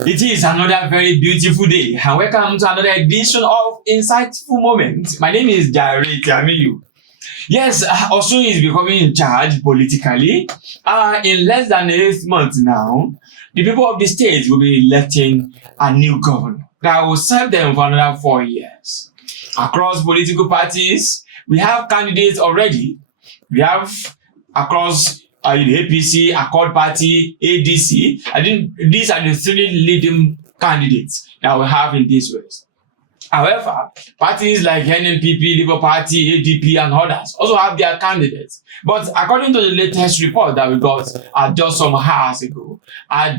It is another very beautiful day, and welcome to another edition of Insightful Moments. My name is Jare Tiamiyu. Yes, Osun is becoming in charge politically. In less than 8 months now, the people of the state will be electing a new governor that will serve them for another 4 years. Across political parties, we have candidates already. We have across APC, Accord Party, ADC. I think these are the 3 leading candidates that we have in this race. However, parties like NNPP, Labour Party, ADP, and others also have their candidates. But according to the latest report that we got just some hours ago,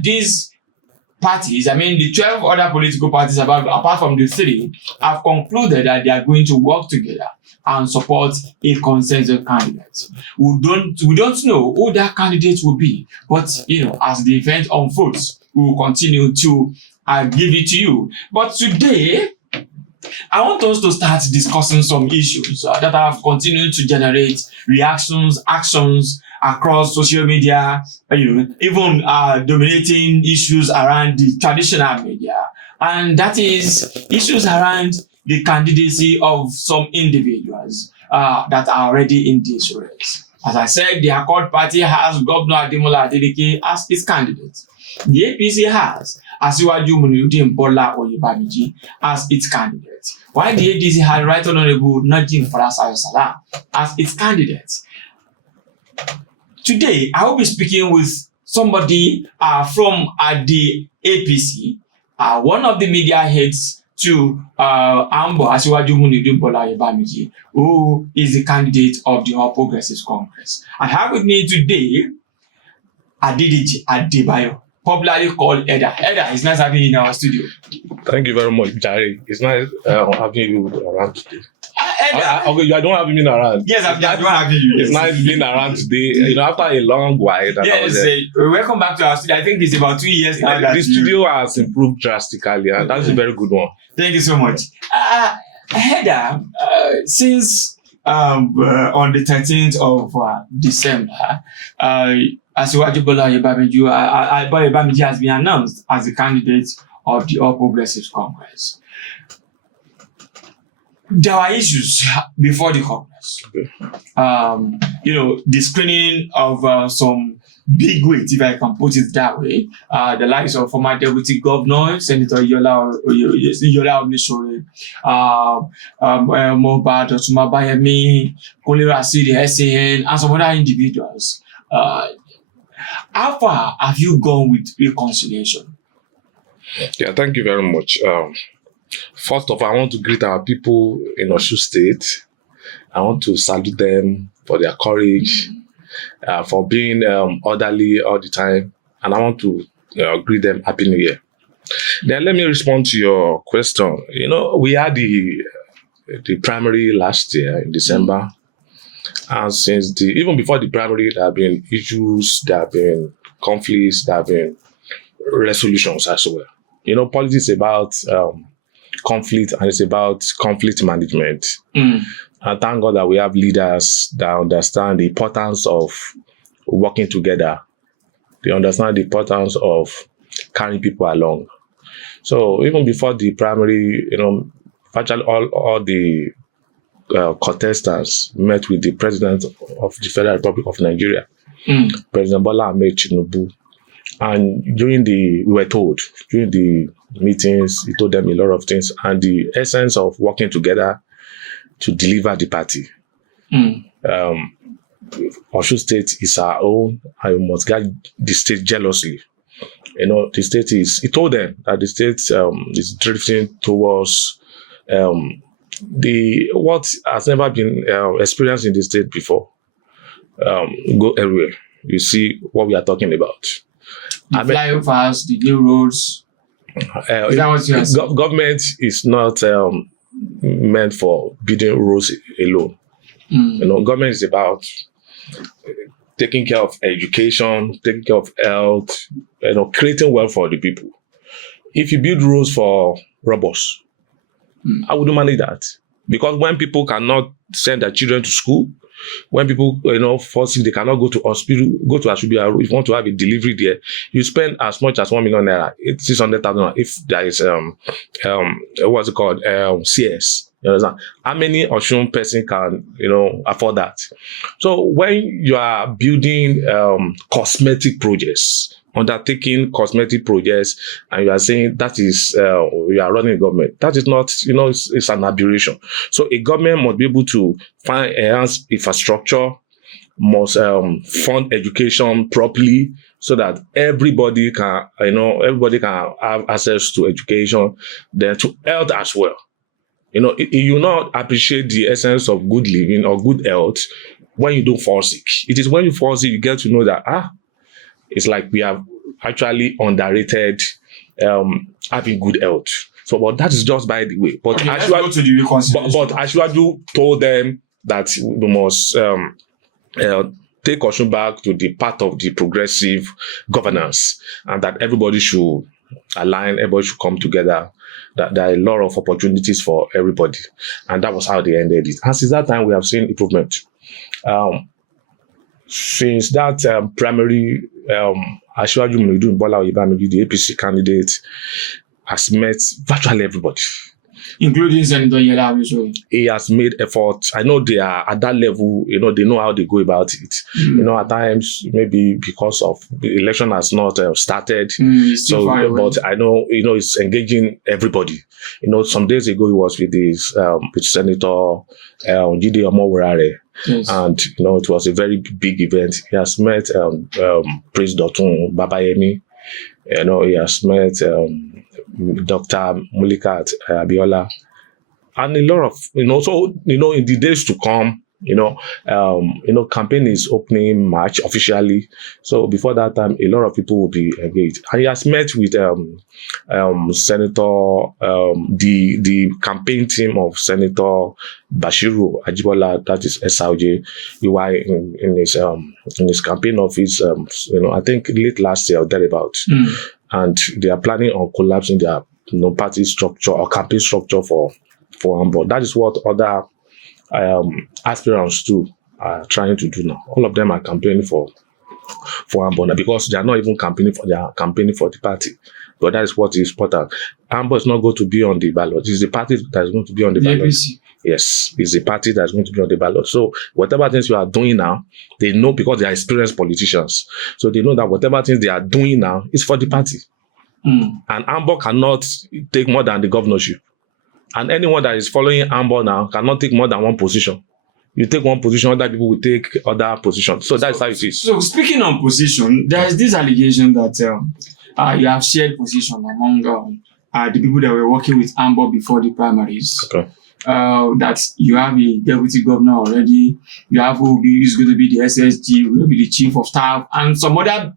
these parties, the 12 other political parties, apart from the 3, have concluded that they are going to work together and support a consensus candidate. We don't know who that candidate will be, but as the event unfolds, we will continue to give it to you. But today, I want us to start discussing some issues that have continued to generate reactions, actions across social media, even dominating issues around the traditional media. And that is issues around the candidacy of some individuals that are already in this race. As I said, the Accord Party has Governor Odemola Adegoke as its candidate. The APC has Bola Oyebamiji as its candidate, while the ADC has Right Honorable Najim Salah as its candidate. Today, I will be speaking with somebody from the APC, one of the media heads to AMBO, Bola Oyebamiji, who is the candidate of the All Progressives Congress. I have with me today Adidiji Adebayo, popularly called Eda. Eda, it's nice having you in our studio. Thank you very much, Jare. It's nice having you around today. Okay, I don't have me around. Yes, I don't have you. It's nice being around today. After a long while. Yes, welcome back to our studio. I think it's about 2 years now. The studio has improved drastically, and that's a very good one. Thank you so much. Eda, since on the 13th of December, Bola Oyebamiji has been announced as the candidate of the All Progressives Congress. There were issues before the Congress. Okay. The screening of some big weight, if I can put it that way, the likes of former Deputy Governor, Senator Omisore, Mohbad, Babayemi, the SAN, and some other individuals. How far have you gone with reconciliation? Yeah, thank you very much. First of all, I want to greet our people in Osun State. I want to salute them for their courage, for being orderly all the time. And I want to greet them Happy New Year. Then let me respond to your question. We had the primary last year in December. And since even before the primary, there have been issues, there have been conflicts, there have been resolutions as well. Politics is about conflict, and it's about conflict management. And thank God that we have leaders that understand the importance of working together. They understand the importance of carrying people along. So even before the primary, virtually all the contestants met with the President of the Federal Republic of Nigeria, President Bola Oyebamiji. And we were told during the meetings, he told them a lot of things, and the essence of working together to deliver the party. Osun State is our own, and we must guard the state jealously. The state he told them that the state is drifting towards what has never been experienced in the state before. Go everywhere, you see what we are talking about. The flyovers, the new roads. Is that what you are saying? Government is not meant for building roads alone. Government is about taking care of education, taking care of health, creating wealth for the people. If you build roads for robots, I wouldn't manage that. Because when people cannot send their children to school, When people, fall sick, they cannot go to hospital, go to Ashubia. If you want to have a delivery there, you spend as much as 1 million naira, 600,000. If there is what's it called, CS. You understand? How many Osun person can, afford that? So when you are building cosmetic projects, undertaking cosmetic projects, and you are saying that is you are running a government, that is not, it's an aberration. So a government must be able to enhance infrastructure, must fund education properly, so that everybody can have access to education, then to health as well. You not appreciate the essence of good living or good health when you don't fall sick. It is when you fall sick you get to know that it's like we have actually underrated having good health. So, but that is just by the way. But okay, let's go to the reconciliation. But Asiwaju told them that we must take Osun back to the path of the progressive governance, and that everybody should align, everybody should come together, that there are a lot of opportunities for everybody. And that was how they ended it. And since that time, we have seen improvement. Since that primary, Asiwaju Bola Oyebamiji, the APC candidate, has met virtually everybody, including Senator Omisore. He has made efforts. I know they are at that level, they know how they go about it. At times, maybe because of the election has not started. So, but I know, it's engaging everybody. Some days ago, he was with with Senator Jide Omowurare. Yes. And, it was a very big event. He has met President Babayemi. He has met Dr. Mulika Abiola, and a lot of, so, in the days to come, campaign is opening March officially. So before that time, a lot of people will be engaged. And he has met with Senator, the campaign team of Senator Bashiru Ajibola, that is SRJ, in his campaign office, I think late last year or thereabout. And they are planning on collapsing their party structure or campaign structure for AMBO. That is what other aspirants too are trying to do now. All of them are campaigning for AMBO now, because they are not even campaigning for, they are campaigning for the party. But that is what is important. AMBO is not going to be on the ballot. It's the party that is going to be on the ballot. APC. Yes, it's the party that's going to be on the ballot. So whatever things you are doing now, they know, because they are experienced politicians. So they know that whatever things they are doing now is for the party. And AMBO cannot take more than the governorship. And anyone that is following AMBO now cannot take more than one position. You take one position, other people will take other positions. So that's how it is. So speaking on position, there is this allegation that you have shared position among the people that were working with AMBO before the primaries. Okay. That you have a deputy governor already, you have who is going to be the SSG, who will be the chief of staff, and some other,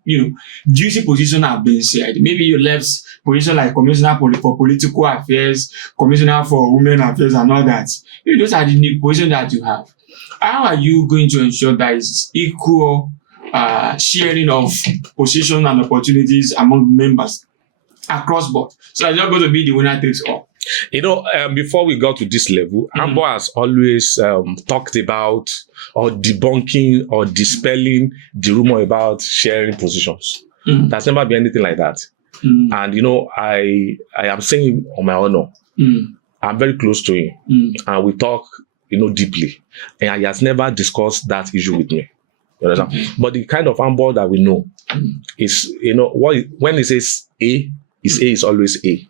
juicy positions have been shared. Maybe you left position like commissioner for political affairs, commissioner for women affairs, and all that. Those are the new positions that you have. How are you going to ensure that it's equal sharing of positions and opportunities among members across board? So it's not going to be the winner takes all. Before we got to this level, AMBO has always talked about or debunking or dispelling the rumor about sharing positions. There's never been anything like that. And, I am saying on my honor, I'm very close to him. And we talk, deeply. And he has never discussed that issue with me. You understand? But the kind of AMBO that we know is, when he says A is always A.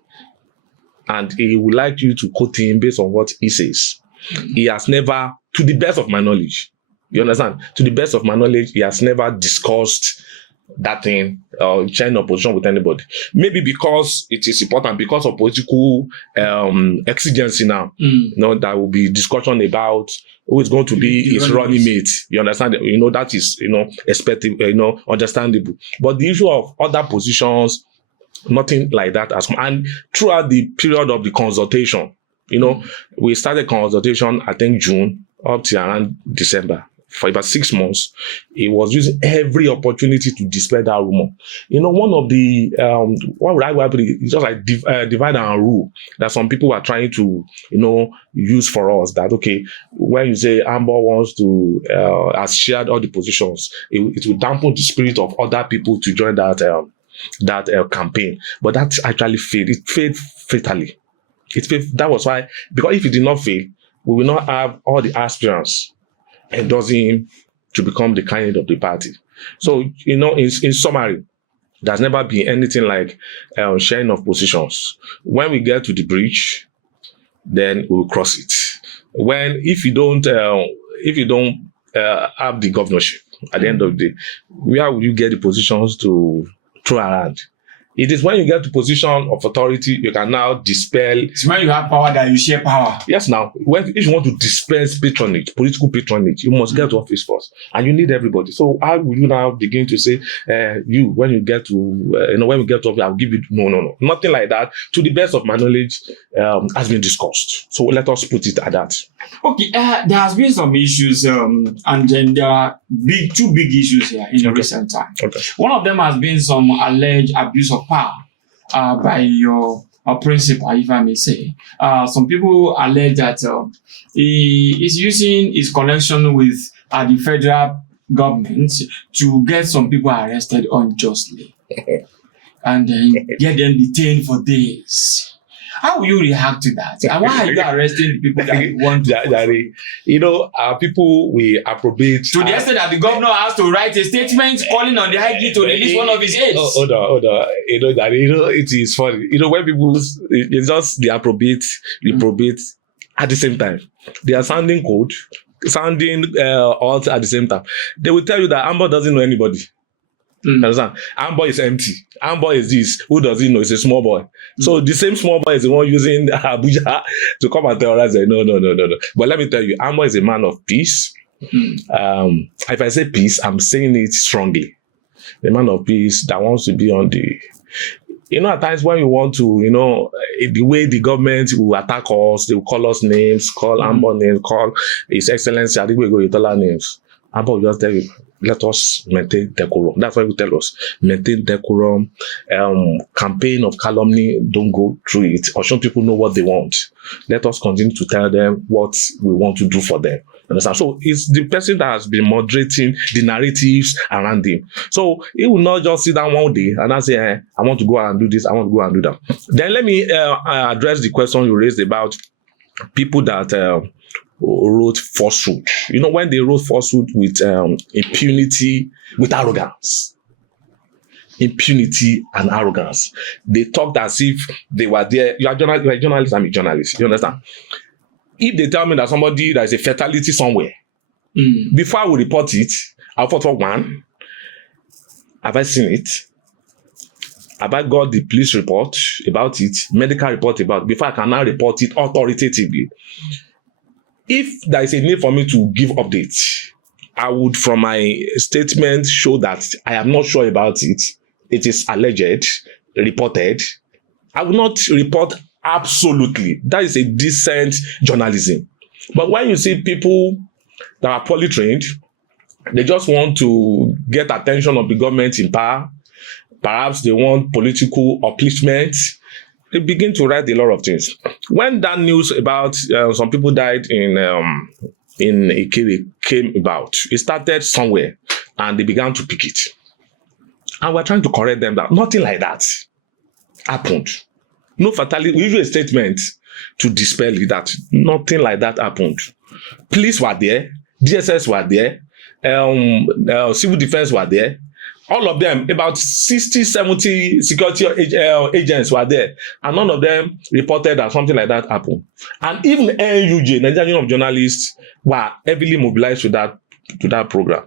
And he would like you to quote him based on what he says. He has never, to the best of my knowledge, you understand? To the best of my knowledge, he has never discussed that thing or sharing opposition with anybody. Maybe because it is important, because of political exigency now. There will be discussion about who is going to be his running mate. You understand? That is, expected, understandable. But the issue of other positions, nothing like that has come. And throughout the period of the consultation, we started consultation, I think June, up to around December, for about 6 months, he was using every opportunity to dispel that rumor. One of the what would I put it? It's just like divide and rule that some people are trying to use for us. That okay, when you say AMBO wants to has shared all the positions, it will dampen the spirit of other people to join that campaign. But that actually failed. It failed fatally. That was why, because if it did not fail, we will not have all the aspirants endorsing him to become the candidate of the party. So, in summary, there's never been anything like sharing of positions. When we get to the bridge, then we will cross it. If you don't have the governorship at the end of the day, where will you get the positions to throw around? It is when you get to position of authority, you can now dispel. It's when you have power that you share power. Yes, now, if you want to dispense patronage, political patronage, you must get to office first. And you need everybody. So how will you now begin to say, when we get to office, I'll give you, no. Nothing like that. To the best of my knowledge, has been discussed. So let us put it at that. Okay, there has been some issues, and then there are two big issues here in the recent time. Okay. One of them has been some alleged abuse of power by your principal, if I may say. Some people allege that he is using his connection with the federal government to get some people arrested unjustly and then get them detained for days. How will you react to that? And why are you arresting the people that you want to? Our people, we approbate. To the extent that the governor has to write a statement calling on the IG to release one of his aides. Hold on. It is funny. When people, it's just the approbate, reprobate at the same time. They are sounding code, sounding alt at the same time. They will tell you that AMBO doesn't know anybody. Understand? AMBO is empty. AMBO is this. Who does he know? It's a small boy. So the same small boy is the one using Abuja to come and terrorize. No. But let me tell you, AMBO is a man of peace. If I say peace, I'm saying it strongly. A man of peace that wants to be on the. At times when you want to, the way the government will attack us, they will call us names, call AMBO names, call His Excellency Oyetola names. AMBO will just tell you, let us maintain decorum. That's why we tell us, maintain decorum. Campaign of calumny, don't go through it. Or some people know what they want. Let us continue to tell them what we want to do for them. Understand? So it's the person that has been moderating the narratives around him. So he will not just sit down one day and say, I want to go and do this, I want to go and do that. Then let me address the question you raised about people that wrote falsehood. When they wrote falsehood with impunity, with arrogance. Impunity and arrogance. They talked as if they were there. You are a journalist, I'm a journalist. You understand? If they tell me that there is a fatality somewhere, before I will report it, I'll thought for one, have I seen it? Have I got the police report about it, medical report about it, before I can now report it authoritatively? If there is a need for me to give updates, I would, from my statement, show that I am not sure about it. It is alleged, reported. I will not report absolutely. That is a decent journalism. But when you see people that are poorly trained, they just want to get attention of the government in power. Perhaps they want political upliftment. They begin to write a lot of things. When that news about some people died in Ikere came about, it started somewhere and they began to pick it. And we're trying to correct them that nothing like that happened. No fatality. We use a statement to dispel it that nothing like that happened. Police were there, DSS were there, civil defense were there. All of them, about 60, 70 security agents were there. And none of them reported that something like that happened. And even NUJ, Nigerian Union of Journalists, were heavily mobilized to that program.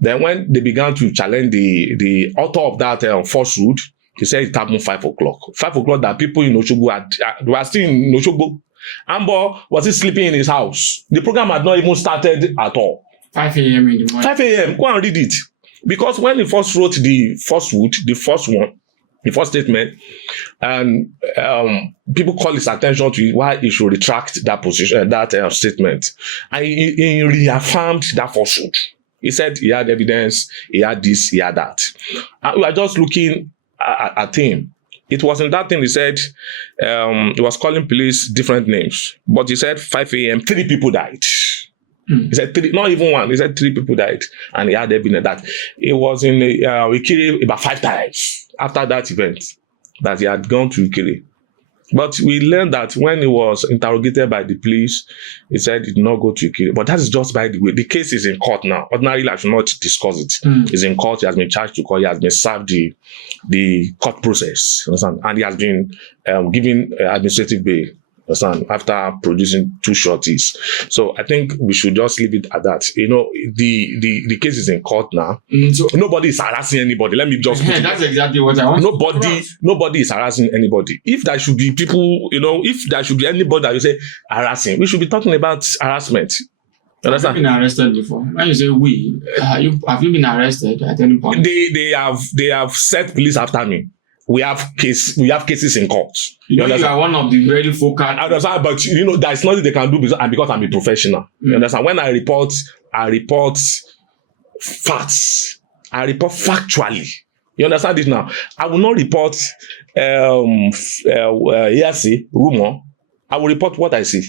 Then when they began to challenge the author of that falsehood, he said it happened 5 o'clock. 5 o'clock that people in Oshogbo were still in Oshogbo. AMBO was still sleeping in his house. The program had not even started at all. 5 a.m. in the morning. 5 a.m. Go and read it. Because when he first wrote the falsehood, the first one, the first statement, and people call his attention to why he should retract that position, that statement, and he reaffirmed that falsehood. He said he had evidence, he had this, he had that. And we are just looking at him. It was in that thing he said, he was calling police different names, but he said 5 a.m., 3 people died. He said 3, not even 1, he said 3 people died, and he had evidence that it was in Ikire about 5 times after that event that he had gone to Ikire. But we learned that when he was interrogated by the police, he said he did not go to Ikire. But that is just by the way. The case is in court now. Ordinarily, I should not discuss it. It's in court. He has been charged to court. He has been served the court process. Understand? And he has been given administrative bail. Understand? After producing 2 shorties. So I think we should just leave it at that. You know, the case is in court now. So nobody is harassing anybody. Let me just put that's exactly what I want. Nobody is harassing anybody. If there should be people, you know, if there should be anybody that you say harassing, we should be talking about harassment. Understand? Have you been arrested before? When you say we, have you been arrested at any point? They have set police after me. We have cases in court. You are one of the very focal. I understand, but you know, there's nothing they can do because I'm a professional. You understand? When I report facts. I report factually. You understand it now? I will not report hearsay, rumor. I will report what I see.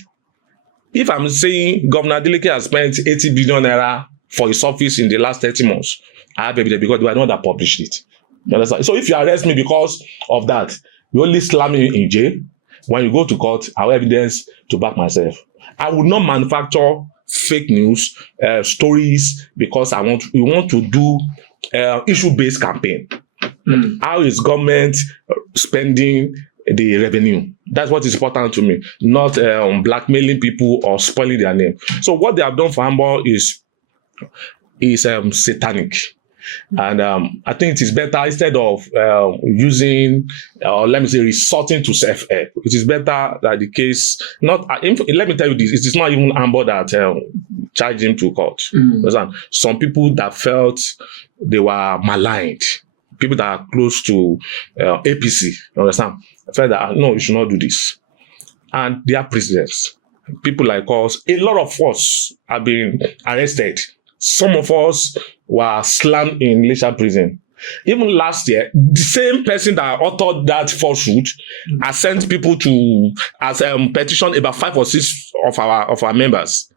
If I'm saying Governor Adeleke has spent 80 billion naira for his office in the last 30 months, I have evidence because they are not that published it. You understand? So if you arrest me because of that, you only slam me in jail. When you go to court, I have evidence to back myself. I will not manufacture fake news, stories, because we want to do issue-based campaign. How is government spending the revenue? That's what is important to me, not blackmailing people or spoiling their name. So what they have done for AMBO is satanic. And I think it is better, instead of using, or let me say, resorting to self-help, it is better that the case, let me tell you this, it is not even AMBO that charged him to court. Some people that felt they were maligned, people that are close to APC, you understand, felt that, no, you should not do this. And they are prisoners. People like us, a lot of us have been arrested. Some of us were slammed in Malaysia prison. Even last year, the same person that authored that falsehood has sent people to petition about 5 or 6 of our members.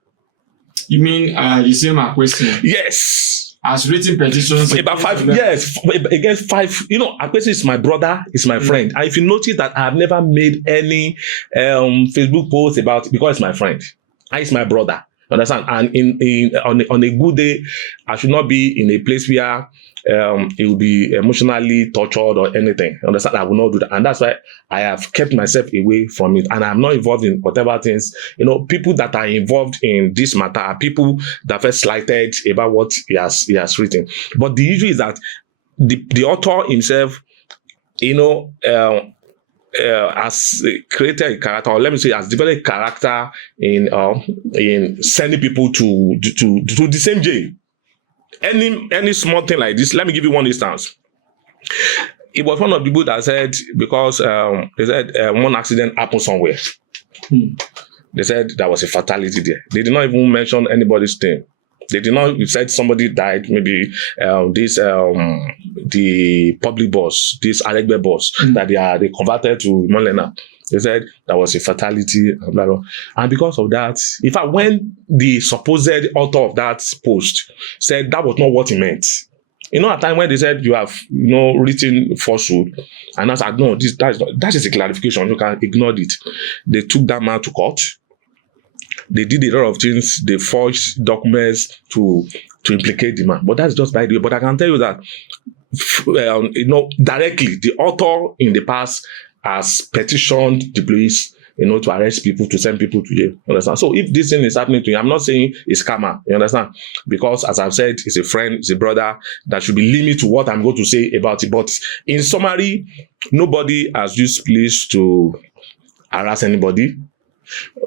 You mean the same question? Yes. As written petitions about 5, yes, against 5. You know, Apesin is my brother, is my friend. And if you notice that I have never made any Facebook post about it, because it's my friend. And it's my brother. Understand? And on a good day, I should not be in a place where it will be emotionally tortured or anything. Understand? I will not do that. And that's why I have kept myself away from it. And I'm not involved in whatever things. You know, people that are involved in this matter are people that felt slighted about what he has written. But the issue is that the author himself, you know, has created a character, or let me say, has developed character in sending people to the same jail. Any small thing like this. Let me give you one instance. It was one of the people that said, because they said one accident happened somewhere. They said there was a fatality there. They did not even mention anybody's name. They did not. It said somebody died. Maybe the public bus, this Alegbe bus that they converted to Molena. They said there was a fatality, blah, blah. And because of that, in fact, when the supposed author of that post said that was not what he meant, you know, at time when they said you have, you know, written falsehood, and I said no, that is a clarification. You can ignore it. They took that man to court. They did a lot of things. They forged documents to implicate the man. But that's just by the way. But I can tell you that, you know, directly, the author in the past has petitioned the police, you know, to arrest people, to send people to jail. You understand? So if this thing is happening to you, I'm not saying it's karma. You understand? Because as I've said, it's a friend, it's a brother. That should be limited to what I'm going to say about it. But in summary, nobody has used police to harass anybody.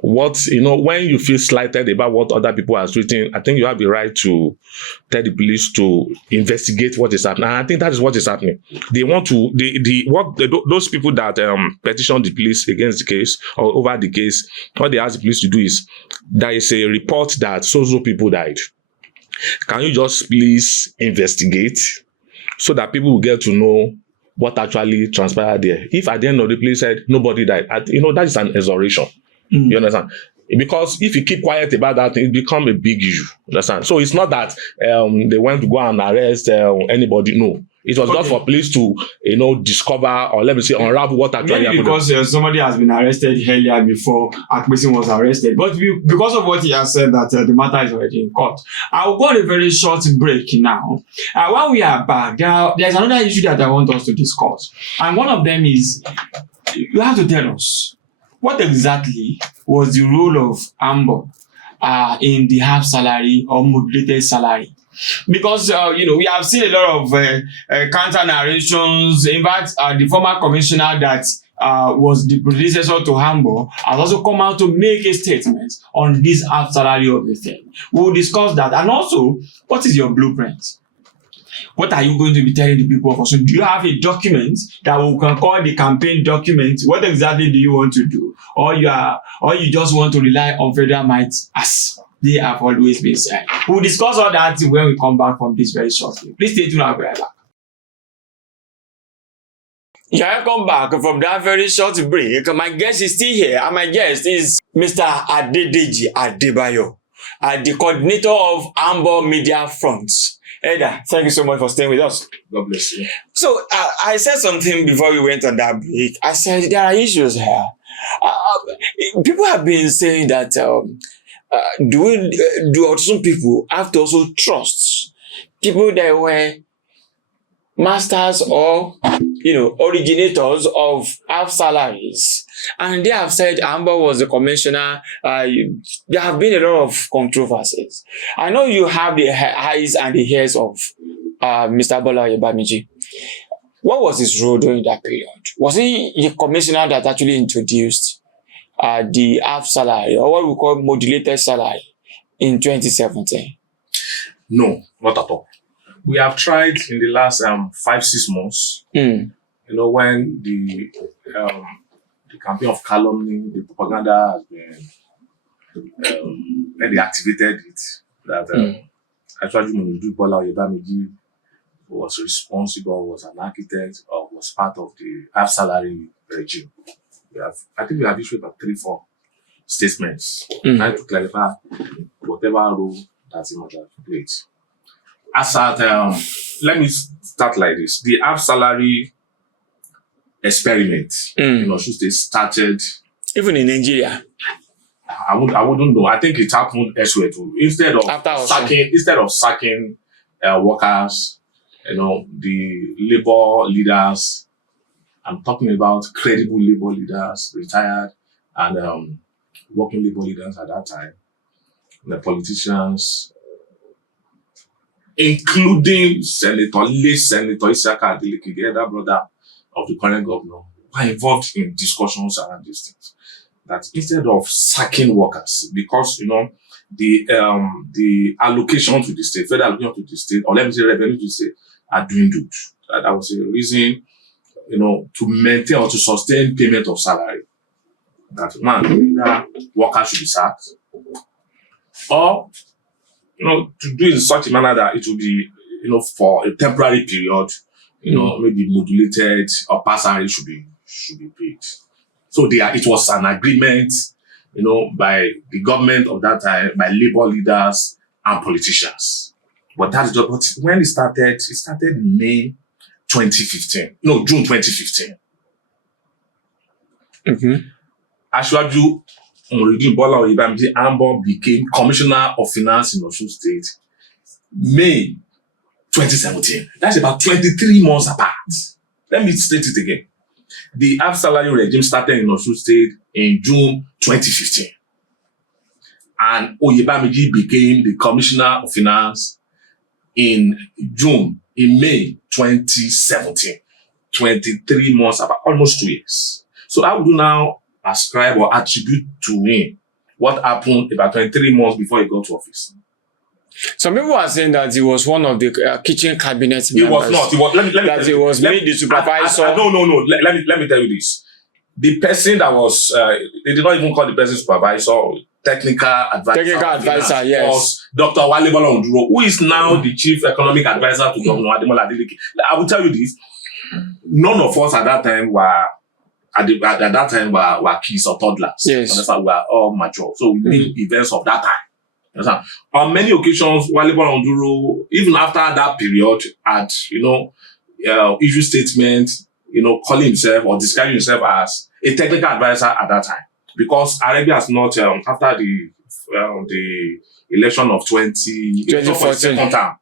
What, when you feel slighted about what other people are written, I think you have the right to tell the police to investigate what is happening. And I think that is what is happening. They want to, those people that petition the police against the case or over the case, what they ask the police to do is, there is a report that so people died. Can you just please investigate so that people will get to know what actually transpired there? If at the end of the police said nobody died, that is an exoneration. You understand? Because if you keep quiet about that, it becomes a big issue. Understand? So it's not that they went to go and arrest anybody. No. It was just for police to, discover, or let me say, unravel what actually happened. Because somebody has been arrested earlier before Apesin was arrested. But because of what he has said, that the matter is already in court. I'll go on a very short break now. When we are back, there's another issue that I want us to discuss. And one of them is, you have to tell us, what exactly was the role of AMBO in the half salary or modulated salary? Because, we have seen a lot of counter narrations. In fact, the former commissioner that was the predecessor to AMBO has also come out to make a statement on this half salary of the thing. We will discuss that. And also, what is your blueprint? What are you going to be telling the people of Osun? Do you have a document that we can call the campaign document? What exactly do you want to do? Or you just want to rely on federal might as they have always been said? We'll discuss all that when we come back from this very shortly. Please stay tuned. I'll be right back. Yeah, welcome back from that very short break. My guest is still here, and my guest is Mr. Adedeji Adebayo, the coordinator of AMBO Media Front. Eda, thank you so much for staying with us. God bless you. So, I said something before we went on that break. I said there are issues here. People have been saying that do Osun people have to also trust people that were masters or originators of half salaries? And they have said AMBO was the commissioner. There have been a lot of controversies. I know you have the eyes and the ears of Mr. Bola Oyebamiji. What was his role during that period? Was he the commissioner that actually introduced the half salary, or what we call modulated salary, in 2017? No, not at all. We have tried in the last 5-6 months, when the campaign of calumny, the propaganda has been, when they activated it, that actually Bola Oyebamiji was responsible, was an architect, or was part of the half salary regime. I think we have issued about 3-4 statements trying to clarify whatever role that he might have played. As at, let me start like this. The half salary experiment in Osun State started. Even in Nigeria? I wouldn't know. I think it happened elsewhere too. Instead of sacking workers, the labor leaders, I'm talking about credible labor leaders, retired and working labor leaders at that time, the politicians, including late Senator Isiaka Adeleke, the elder brother of the current governor, were involved in discussions around these things. That instead of sacking workers, because the allocation to the state, federal allocation to the state, or let me say revenue to the state, are dwindled. That was a reason, to maintain or to sustain payment of salary. That workers should be sacked, or to do it in such a manner that it will be, for a temporary period, maybe modulated or past salary should be paid. So it was an agreement, by the government of that time, by labor leaders and politicians. But when it started in May 2015. No, June 2015. Ashwaju Bola Oyebamiji AMBO became Commissioner of Finance in Osun State May 2017. That's about 23 months apart. Let me state it again. The half salary regime started in Osun State in June 2015. And Oyebamiji became the Commissioner of Finance in May 2017. 23 months apart, almost 2 years. So how do you now ascribe or attribute to him what happened about 23 months before he got to office. Some people are saying that he was one of the kitchen cabinet members. He was not. He was. Let me that he was made the supervisor. No. Let me tell you this. The person that was, they did not even call the person supervisor, technical advisor. Technical advisor, yes. Was Dr. Bola Oyebamiji, who is now the chief economic advisor to Governor Ademola Adeleke. I will tell you this. None of us at that time were were kids or toddlers. Yes. We were all mature. So we knew events of that time. Understand? On many occasions, Wale Onduro, even after that period, had, issue statements, calling himself or describing himself as a technical advisor at that time. Because Arabia has not, after the election of 2014, second term,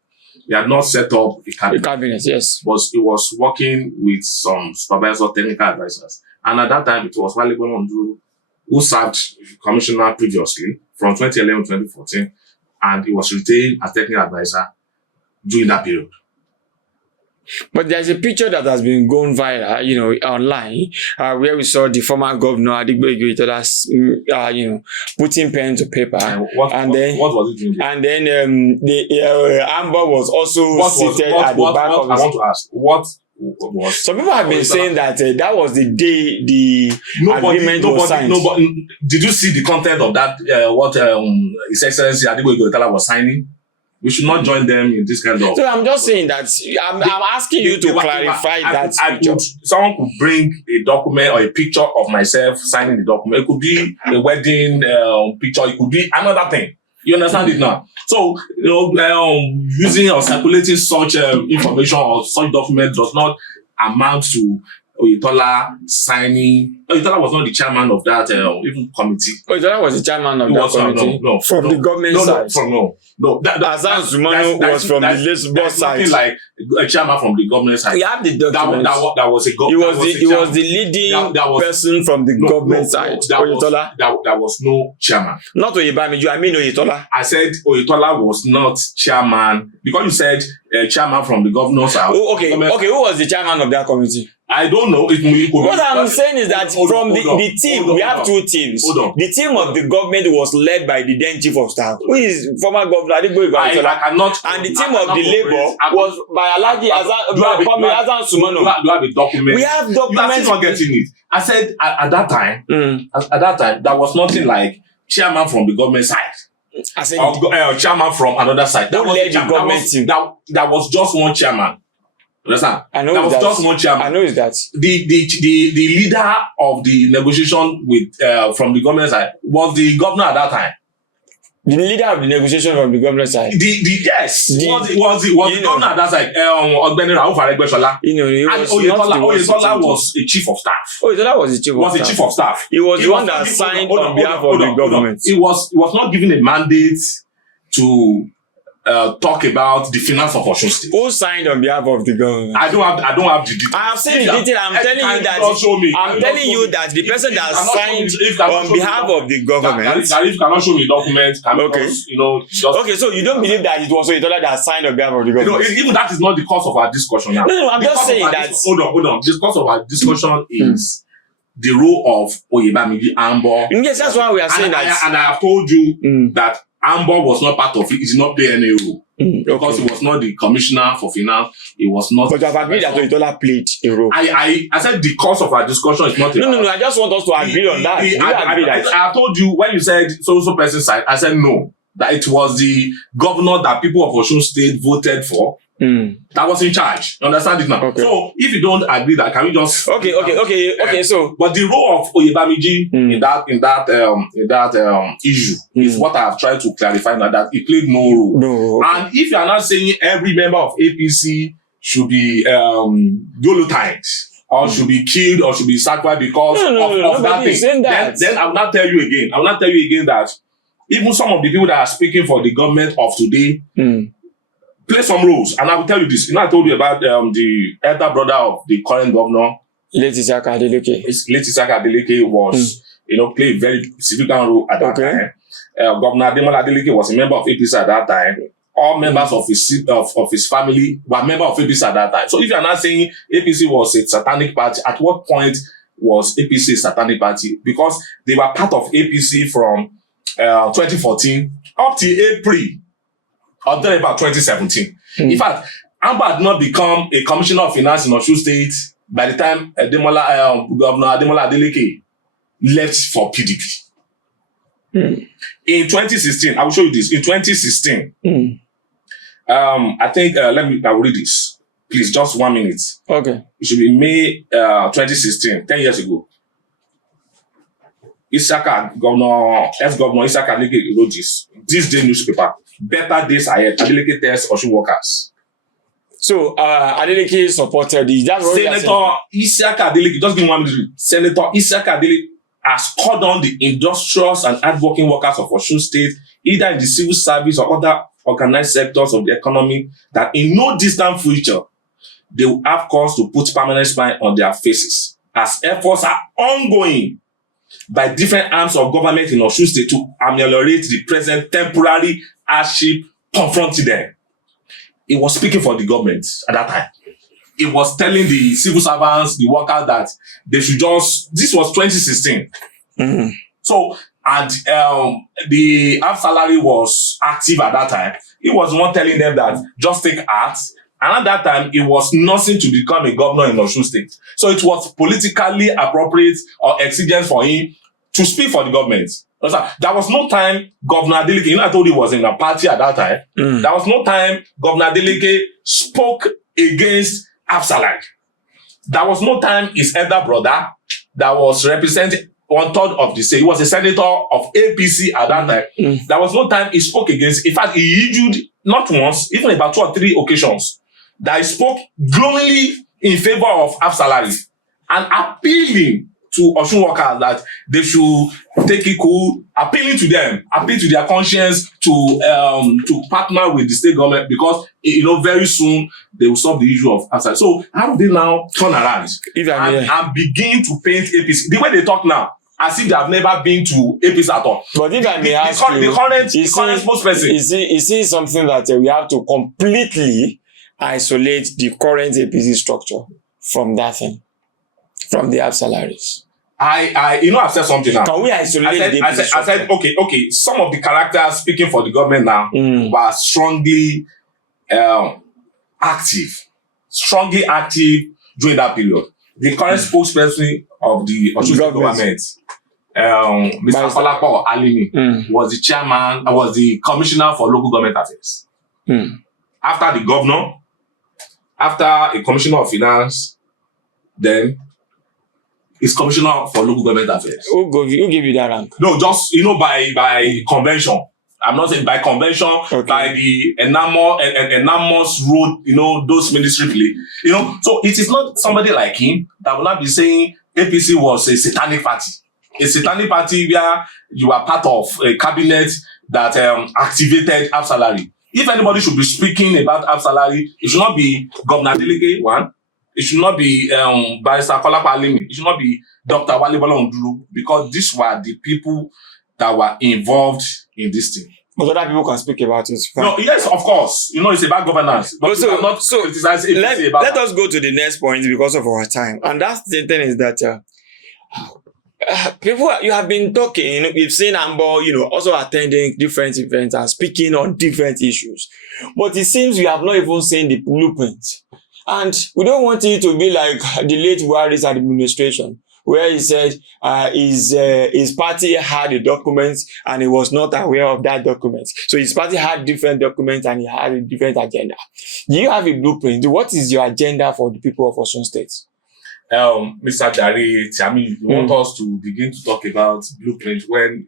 he had not set up a cabinet. Yes. He was working with some supervisor technical advisors. And at that time, it was Wale Onduro who served commissioner previously from 2011 to 2014, and he was retained as technical advisor during that period. But there's a picture that has been going viral, online, where we saw the former governor Oyetola, putting pen to paper. What was it doing? And then the AMBO was also seated at the back of the. I want to ask what was. Some people have been saying that that was the day the agreement was signed. Did you see the content of that? What His Excellency Oyetola was signing? We should not join them in this kind of. So I'm just saying that I'm asking you to clarify that picture. Someone could bring a document or a picture of myself signing the document. It could be a wedding picture. It could be another thing. You understand it now? So, using or circulating such information or such document does not amount to Oyetola signing. Oyetola was not the chairman of that even committee. Oyetola was the chairman of that committee from the government side. No. Asan Sumano was from the Lisbon side. Nothing like a chairman from the government side. We have the document. That was a He was the leading person from the government side. Oyetola. There was no chairman. Not Oyebamiji. I mean Oyetola. I said Oyetola was not chairman because you said chairman from the governor's side. Oh, okay. Okay. Who was the chairman of that committee? I don't know. What I'm saying is that from the team, we have two teams. The team of the government was led by the then chief of staff, who is former governor Adegoke. And the team of the labor was by Alhaji Asan Sumano. Do have a document? We have documents. You are still not getting it. I said at that time, there was nothing like chairman from the government side. I said chairman from another side. That was just one chairman. Understand? There was just one chairman. I know is that the leader of the negotiation with from the government side was the governor at that time. The leader of the negotiation from the government side. Was the governor at that side. Ogbeni Rauf Aregbesola. Oyetola was a chief of staff. Oyetola was the chief of staff. He was the one that signed on behalf of the government. He was not given a mandate to talk about the finance of Osun State. Who signed on behalf of the government? I don't have the details. I have seen the detail. I'm telling you that the person that signed on behalf of the government. If you cannot show me documents, okay, so you don't believe that it was Oyetola that signed on behalf of the government? Even that is not the cause of our discussion now. No, I'm just saying that. Hold on. The cause of our discussion is the role of Oyebamiji AMBO. Yes, that's why we are saying that. And I have told you that AMBO was not part of it. He did not play any role. Because he was not the commissioner for finance. He was not. But you have agreed that Oyetola played a role. I said the cause of our discussion is not. No. I just want us to agree on that. I told you when you said so person side. I said no. That it was the governor that people of Osun State voted for. That was in charge. You understand it now? Okay. So if you don't agree, that can we just okay. So, but the role of Oyebamiji in that issue is what I have tried to clarify now, that he played no role. No. And if you are not saying every member of APC should be guillotines or should be killed or should be sacrificed because of that thing, then I will not tell you again. That even some of the people that are speaking for the government of today. Play some roles, and I will tell you this. I told you about the elder brother of the current governor, Late Isaka Adeleke. Late Isaka Adeleke was, played a very significant role at that time. Governor Ademola Adeleke was a member of APC at that time. All members of his family were members of APC at that time. So if you are not saying APC was a satanic party, at what point was APC satanic party because they were part of APC from 2014 up to April or then about 2017. In fact, AMBO had not become a commissioner of finance in Osun State by the time Governor Ademola Adeleke left for PDP. In 2016, I will show you this. In 2016, I think, I will read this. Please, just 1 minute. Okay. It should be May 2016, 10 years ago. Ex-Governor Isaka Adeleke wrote this day newspaper. Better days ahead. Adeleke tells Osun workers. So, Adeleke supported the... Senator Isaka Adeleke, just give me 1 minute. Senator Isaka Adeleke has called on the industrious and hardworking workers of Osun State, either in the civil service or other organized sectors of the economy, that in no distant future, they will have cause to put permanent smile on their faces, as efforts are ongoing by different arms of government in Osun State to ameliorate the present temporary hardship confronting them. He was speaking for the government at that time. He was telling the civil servants, the workers, that they should just, this was 2016. So, and the half salary was active at that time. He was not telling them that just take heart. And at that time, it was nothing to become a governor in Osun State. So it was politically appropriate or exigent for him to speak for the government. There was no time Governor Adeleke, you know, I told you he was in a party at that time. There was no time Governor Adeleke spoke against half salary. There was no time his elder brother that was representing 1/3 of the state. He was a senator of APC at that time. There was no time he spoke against. In fact, he issued not once, even about 2 or 3 occasions, that he spoke glowingly in favor of half salary and appealing to Osun workers that they should take it cool, appealing to them, appeal to their conscience to partner with the state government because, you know, very soon they will solve the issue of half salary. So how do they now turn around and begin to paint APC? The way they talk now, as if they have never been to APC at all. But if I may ask you, the current spokesperson. Is it something that we have to completely isolate the current APC structure from that thing, from the half salaries? I've said something now. Can we isolate the APC structure? I said, okay, some of the characters speaking for the government now were strongly active during that period. The current spokesperson of the Osun government, Mr. Kolapo Alimi, was the chairman, was the commissioner for local government affairs. After the governor, after a commissioner of finance, then is commissioner for local government affairs. Who gave you that rank? No, just, you know, by convention. I'm not saying by convention, by the enormous road, you know, those ministry play. You know, so it is not somebody like him that will not be saying APC was a satanic party. A satanic party where you are part of a cabinet that activated half salary. If anybody should be speaking about half salary, it should not be Governor Adeleke, one. It should not be Barrister Kolapo Alimi. It should not be Dr. Wale Bola Oyebamiji, because these were the people that were involved in this thing. But other people can speak about it. No, yes, of course. You know, it's about governance. But let us go to the next point because of our time. And that's the thing is that people, you have been talking, we've seen AMBO, you know, also attending different events and speaking on different issues. But it seems we have not even seen the blueprint. And we don't want it to be like the late Buhari's administration, where he said his party had a document and he was not aware of that document. So his party had different documents and he had a different agenda. Do you have a blueprint? What is your agenda for the people of Osun State? Mr. Jare Tiamiyu, you want us to begin to talk about blueprint when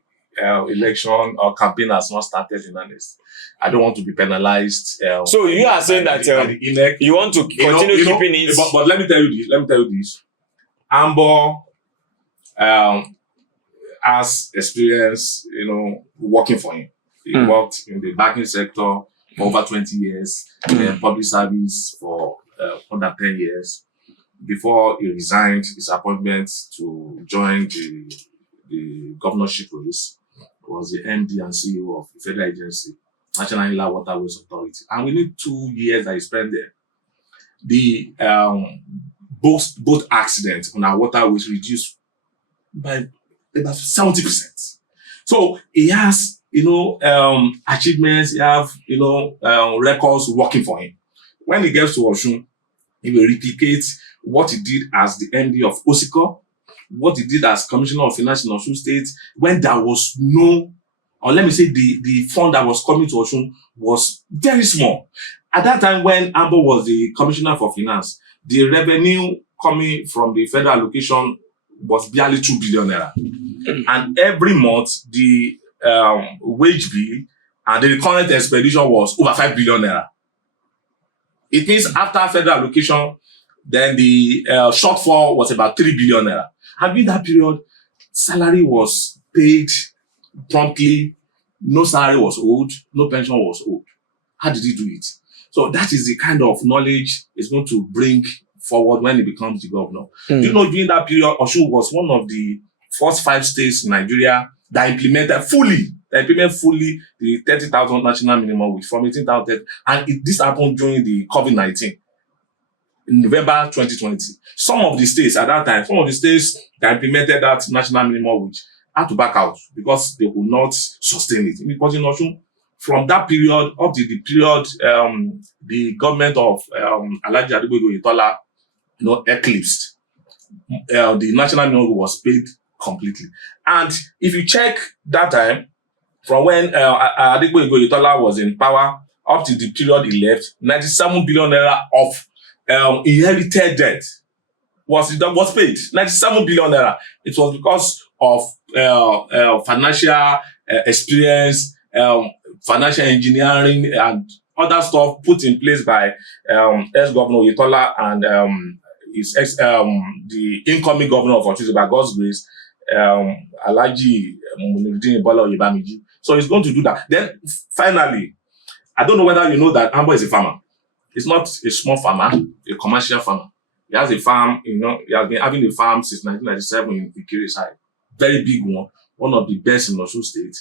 election or campaign has not started in earnest? I don't want to be penalized. So you are saying that you want to continue keeping it. But let me tell you this. AMBO has experience, you know, working for him. He worked in the banking sector for over 20 years, in public service for under 10 years. Before he resigned his appointment to join the governorship race, was the MD and CEO of the federal agency, National Inland Waterways Authority. And within 2 years that he spent there, the both accidents on our waterways reduced by about 70%. So he has, achievements, he have, records working for him. When he gets to Osun, he will replicate what he did as the MD of OSICO, what he did as Commissioner of Finance in Osun State, when there was no, or let me say the fund that was coming to Osun was very small. At that time, when AMBO was the Commissioner for Finance, the revenue coming from the federal allocation was barely 2 billion naira. And every month, the wage bill and the current expedition was over 5 billion naira. It means after federal allocation, then the shortfall was about 3 billion naira. And in that period, salary was paid promptly, no salary was owed, no pension was owed. How did he do it? So that is the kind of knowledge he's going to bring forward when he becomes the governor. Do you know, during that period, Osun was one of the first 5 states in Nigeria that implemented fully the 30,000 national minimum wage from 18,000. And this happened during the COVID-19 in November 2020. Some of the states at that time, that implemented that national minimum wage had to back out because they could not sustain it. Because in Osun, from that period up to the period, the government of Alhaji Adegoke Oyetola, eclipsed. The national minimum was paid completely. And if you check that time, from when Adegoke Oyetola was in power up to the period he left, 97 billion naira of inherited debt was paid. 97 billion naira. It was because of financial experience, financial engineering, and other stuff put in place by ex-governor Oyetola and the incoming governor of Osun, by God's grace, Alhaji Bola Oyebamiji. So he's going to do that. Then finally, I don't know whether you know that AMBO is a farmer. It's not a small farmer, a commercial farmer. He has a farm, he has been having a farm since 1997 in Ikire side. Very big one of the best in Osun State.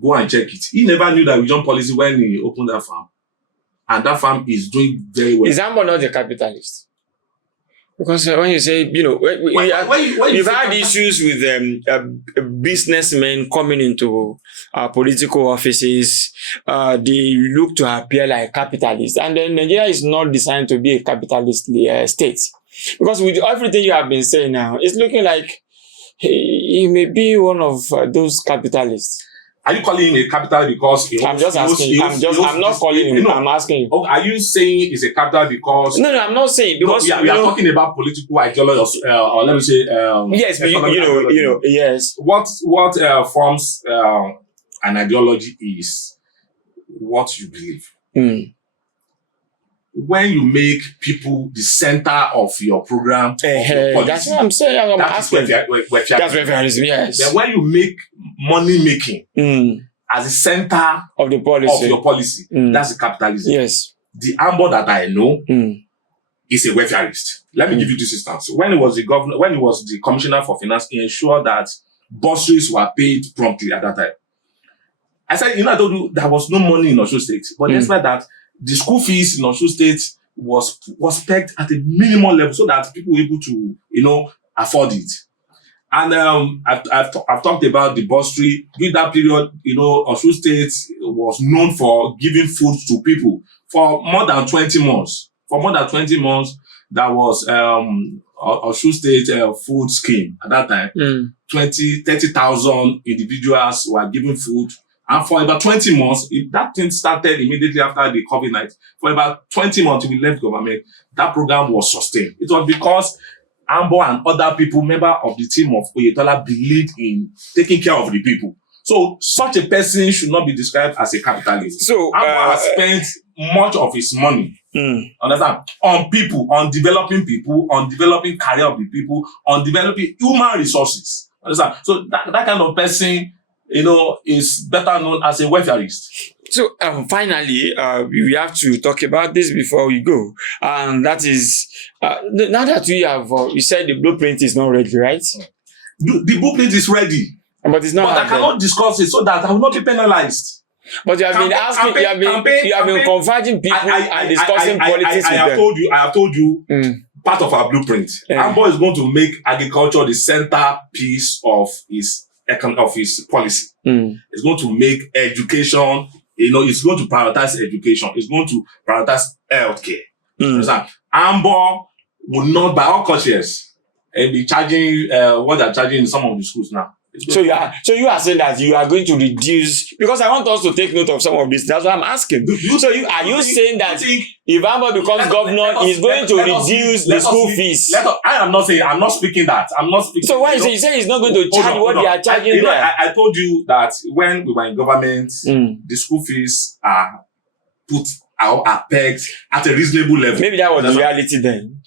Go and check it. He never knew that region policy when he opened that farm. And that farm is doing very well. Is AMBO not a capitalist? Because when you say, we've had issues with businessmen coming into political offices. They look to appear like capitalists. And then Nigeria is not designed to be a capitalist state. Because with everything you have been saying now, it's looking like he may be one of those capitalists. Are you calling him a capital because I'm just asking. I'm not calling him. I'm asking you. Are you saying he's a capital because? No, I'm not saying because we are talking about political ideology, or let me say, yes, but yes. What forms an ideology is what you believe. When you make people the center of your program, that's what I'm saying. I'm asking. That's referendum, yes. Then when you make money making as the center of the policy of your policy, that's the capitalism. Yes. The AMBO that I know is a welfareist. Let me give you this instance. When he was the Commissioner for Finance, he ensured that bursaries were paid promptly at that time. I said, I told you there was no money in Osun State, but despite that, the school fees in Osun State was pegged at a minimum level so that people were able to, afford it. And I've talked about the bursary. During that period, Osun State was known for giving food to people for more than 20 months. For more than 20 months, that was Osun State food scheme at that time. 30,000 individuals were given food. And for about 20 months, that thing started immediately after the COVID-19. For about 20 months, we left government, that program was sustained. It was because AMBO and other people, member of the team of Oyetola, believed in taking care of the people. So such a person should not be described as a capitalist. So AMBO has spent much of his money, understand, on people, on developing career of the people, on developing human resources. Understand? So that kind of person, is better known as a welfareist. So finally, we have to talk about this before we go. And that is, now that we have, you said the blueprint is not ready, right? The blueprint is ready. But it's not. But I cannot discuss it so that I will not be penalized. But you have been asking, you have been converging people and discussing politics with them. I have told you, part of our blueprint. AMBO is going to make agriculture the centerpiece of his policy. It's going to make education, it's going to prioritize education. It's going to prioritize healthcare. Understand? AMBO will not, by all conscience, be charging what they're charging in some of the schools now. So you are saying that you are going to reduce, because I want us to take note of some of this. That's why I'm asking. Are you saying that if AMBO becomes governor, he's going to reduce the school fees? I'm not speaking that. I'm not speaking. So why you say he's not going to charge what they are charging there? I told you that when we were in government, the school fees are pegged at a reasonable level. Maybe that was the reality then.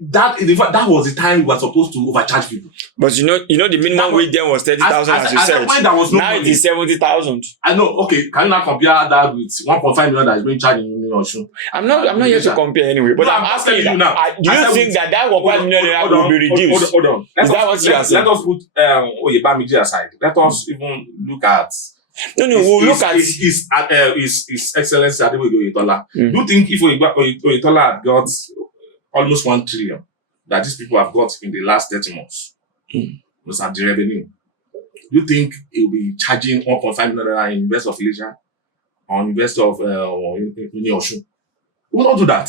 That was the time we were supposed to overcharge people. But the minimum wage then was 30,000 as you said. Now it is 70,000. I know. Okay, can you not compare that with 1.5 million that is being charged in Osun? I'm not here to compare anyway. But I'm asking you now. Do you think that 1.5 million will be reduced? Hold on. Is that what you are saying? Let us put Oyebamiji aside. Let us even look at. We'll look at His Excellency Oyetola. Do you think if Oyetola had got almost 1 trillion that these people have got in the last 30 months, was at the revenue, do you think he will be charging 1.5 million in University of Malaysia or University of Osun? He will not do that.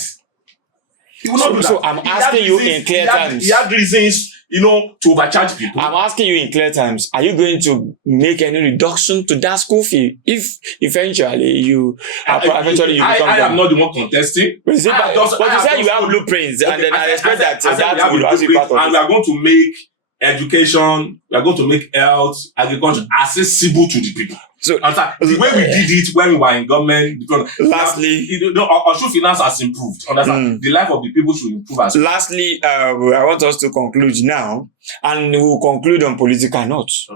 He will not do that. So I'm asking you in clear terms. He had reasons, to overcharge people. I'm asking you in clear terms. Are you going to make any reduction to that school fee if eventually you become? I am not the one contesting. But you said you have blueprints, and then I expect that will also be part of it. And we are going to make education, we are going to make health, agriculture accessible to the people. So the way we did it when we were in government, because lastly, Osun finance has improved. Understand? The life of the people should improve as well. Lastly, I want us to conclude now, and we'll conclude on political notes.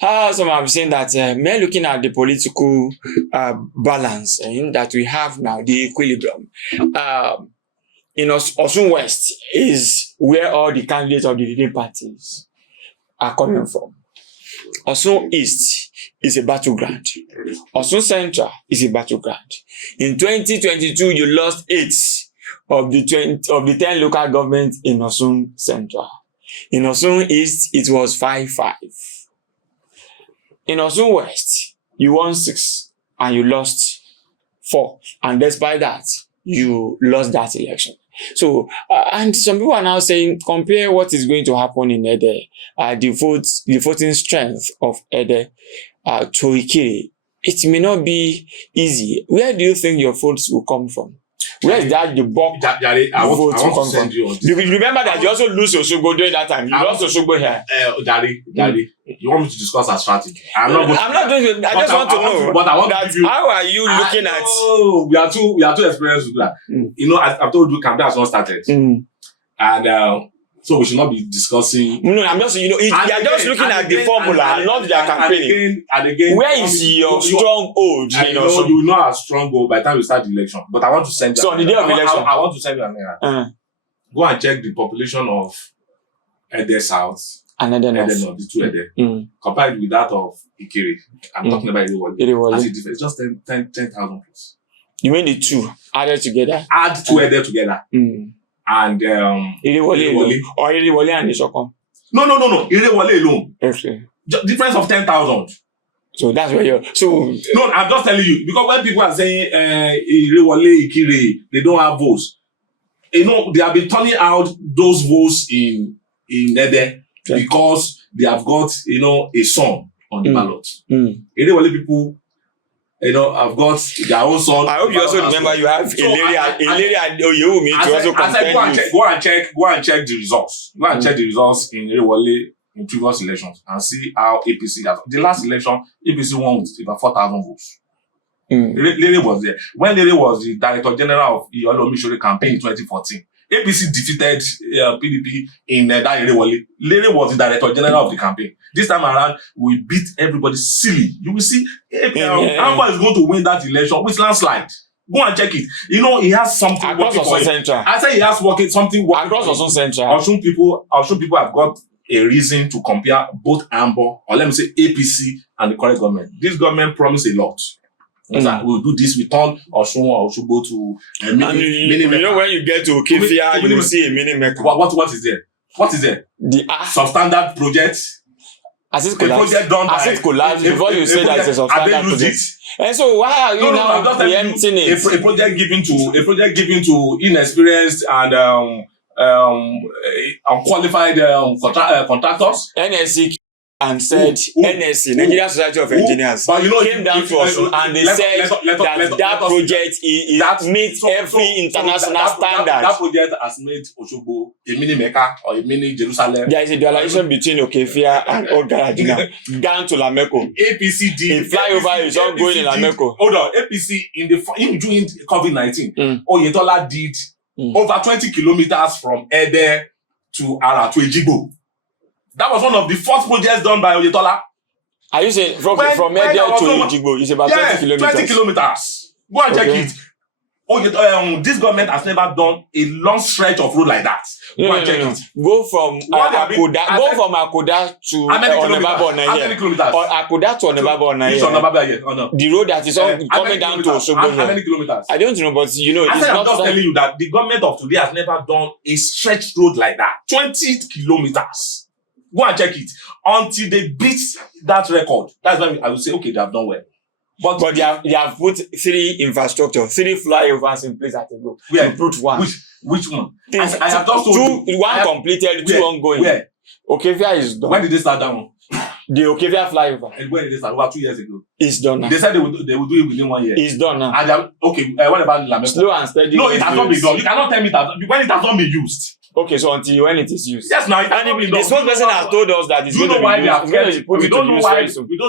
So I'm saying that men looking at the political balance that we have now, the equilibrium. Osun West is where all the candidates of the leading parties are coming from. Osun East is a battleground. Osun Central is a battleground. In 2022, you lost 8 of the 10 local governments in Osun Central. In Osun East, it was 5-5. In Osun West, you won 6 and you lost 4. And despite that, you lost that election. So, and some people are now saying, compare what is going to happen in Ede, the voting strength of Ede to Ikire. It may not be easy. Where do you think your votes will come from? Where is that the bulk votes will come from? You remember that you also lose Osogbo during that time. You lost Osogbo here. Jare, you want me to discuss our strategy? I just want to know how are you looking at? Oh, we are too experienced with that. I've told you, campaign has not started, and so we should not be discussing. No, I'm just you are just looking at the formula, not their campaigning. And again, where is your stronghold? You will not have stronghold by the time we start the election. But I want to send you. So on the day of election, I want to send you an error. Go and check the population of Ede South and Ede North, the two Ede. Compare it with that of Ikire. I'm talking about Irewole. It's just 10,000 plus. You mean the two added together? Add two Ede together. And Irewole or Irewole and Isokon? No. Irewole alone. Okay. Difference of 10,000. So that's where you're. So no, I'm just telling you, because when people are saying Irewole, Ikire, they don't have votes. They have been turning out those votes in Ede because they have got a son on the ballot. Irewole people, I've got their own son. I hope you also remember you have Ileri and Oyewumi to also contend with. Go and check the results. Go and check the results in Irewole in previous elections and see how APC has. The last election, APC won with about 4,000 votes. Lere was there. When Lere was the Director General of the Omisore campaign in 2014, APC defeated PDP in that Irewole. Lere was the Director General of the campaign. This time around, we beat everybody silly. You will see, AMBO is going to win that election with landslide. Go and check it. He has something across working for Central. I say he has something working across Osun Central. Osun people have got a reason to compare both AMBO, or let me say APC, and the current government. This government promised a lot. We'll do this, we turn Osun or Osogbo to mini you know when you get to Okefia, you will see a mini Mecca. What is there? What is there? The substandard project. As it collapsed before you say that it's a substandard project. And so why are you now preempting it? A project given to inexperienced and unqualified contractors. NSC and said NSC, Nigeria Society of Engineers, but came down to us and they said that project meets every international standard. That project has made Osogbo a mini Mecca or a mini Jerusalem. There is a dualization between Okefia and Ogarajina down to Lameko. APC did. The flyover is ongoing in Lameko. Hold on, APC in during COVID-19, Oyetola did over 20 kilometers from Ede to Ara to Ejigbo. That was one of the first projects done by Oyetola. Are you saying from Ede to Ejigbo? It's about 20 kilometers. 20 kilometers. Go and check it. This government has never done a long stretch of road like that. Go and check it. Go from Akoda to Onebabo How many kilometers? Or Akoda to Onebabo Naye. The road that is coming down to Osogbo. How many kilometers? I don't know, but you know, I'm just telling you that the government of today has never done a stretched road like that. 20 kilometers. Go and check it until they beat that record. That's when I will say, okay, they have done well. But they have put 3 infrastructure, 3 flyovers in place at a go. Where? Improved one. Which one? I have just told you. One completed, 2 ongoing. Where? Okefia is done. When did they start that one? The Okefia flyover. And when did they start? About 2 years ago. It's done now. They said they would do it within 1 year. It's done now. And what about Lameko? Slow and steady. No, it has not been done. You cannot tell me that when it has not been used. Okay, so until when it is used. Yes, now and the spokesperson has told us that it's going to be used. We don't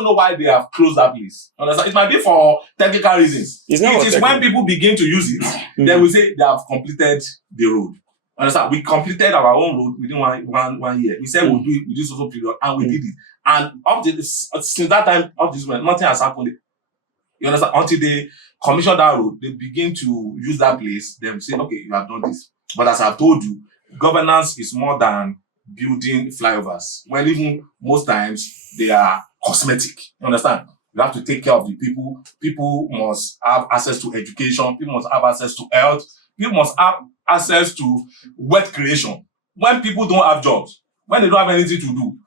know why they have closed that place. Understand? It might be for technical reasons. It is when people begin to use it, then we say they have completed the road. Understand? We completed our own road within one year. We said we'll do it with this also period, and we did it. And up to this, since that time, up to this moment, nothing has happened. You understand? Until they commission that road, they begin to use that place. Then say, okay, you have done this. But as I've told you, governance is more than building flyovers. When even most times they are cosmetic. You understand? You have to take care of the people. People must have access to education. People must have access to health. People must have access to wealth creation. When people don't have jobs, when they don't have anything to do.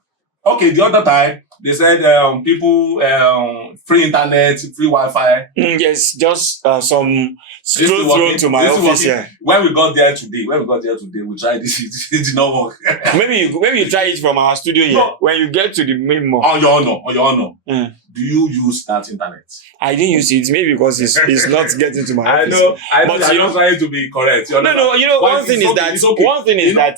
Okay, the other time, they said people, free internet, free Wi-Fi. Yes, just some stroll through to my office here. When we got there today, we tried this. It did not work. maybe you try it from our studio here. No. When you get to the main mall. On your honor. Do you use that internet? I didn't use it. Maybe because it's not getting to my office. I know. I'm not trying to be correct. No. You know, one thing is that.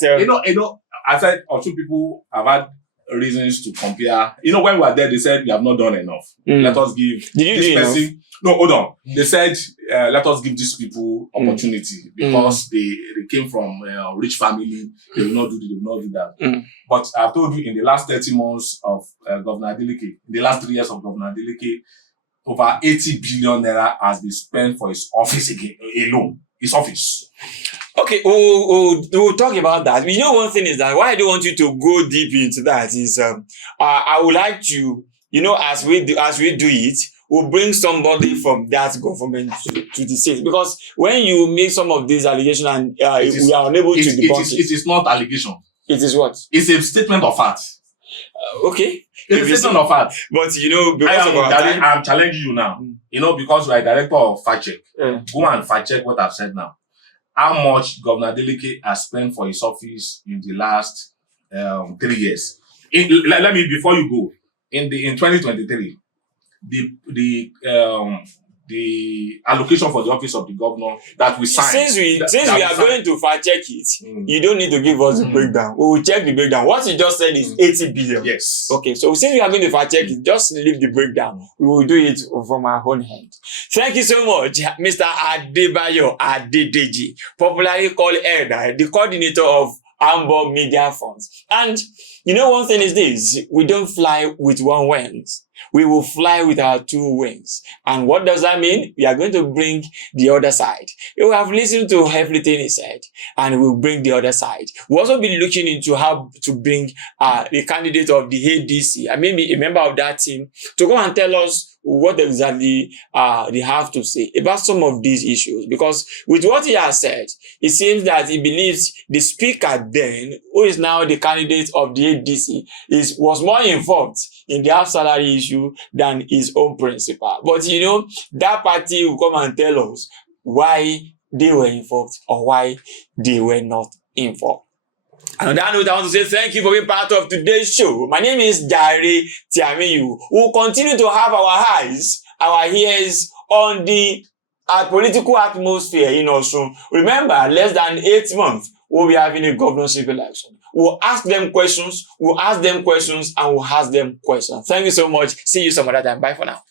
I said, two people have had reasons to compare. You know, when we were there, they said we have not done enough. Let us give this person. Enough? No, hold on. They said let us give these people opportunity because they came from rich family. They will not do that. But I've told you in the last 30 months of Governor Adeleke, in the last 3 years of Governor Adeleke, over 80 billion naira has been spent for his office alone. His office. Okay, we'll talk about that. You know, one thing is that why I don't want you to go deep into that is I would like to, you know, as we do it, we'll bring somebody from that government to the state. Because when you make some of these allegations and we are unable to debunk it. It is not allegation. It is what? It's a statement of fact. Okay. It's a statement of fact. But you know, because I'm challenging you now. You know, because you are director of fact check. Go and fact check what I've said now. How much Governor Adeleke has spent for his office in the last 3 years? Let me, before you go, in 2023, the allocation for the office of the governor that we signed. Since we are going to fact check it, you don't need to give us the breakdown. We will check the breakdown. What you just said is 80 billion. Yes. Okay, so since we are going to fact check it, just leave the breakdown. We will do it from our own hand. Thank you so much, Mr. Adebayo Adedeji, popularly called Elda, the coordinator of AMBO Media Funds. And you know, one thing is this: we don't fly with one wings. We will fly with our two wings. And what does that mean? We are going to bring the other side. We have listened to everything he said, and we'll bring the other side. We'll also be looking into how to bring the candidate of the ADC, and maybe a member of that team, to come and tell us what exactly they have to say about some of these issues. Because with what he has said, it seems that he believes the speaker then, who is now the candidate of the ADC, was more involved in the half-salary issue than his own principal. But you know, that party will come and tell us why they were involved or why they were not involved. And on that note, I want to say thank you for being part of today's show. My name is Jare Tiamiyu. We'll continue to have our eyes, our ears on the political atmosphere in Osun. Remember, less than 8 months, we'll be having a governorship election. We'll ask them questions, and we'll ask them questions. Thank you so much. See you some other time. Bye for now.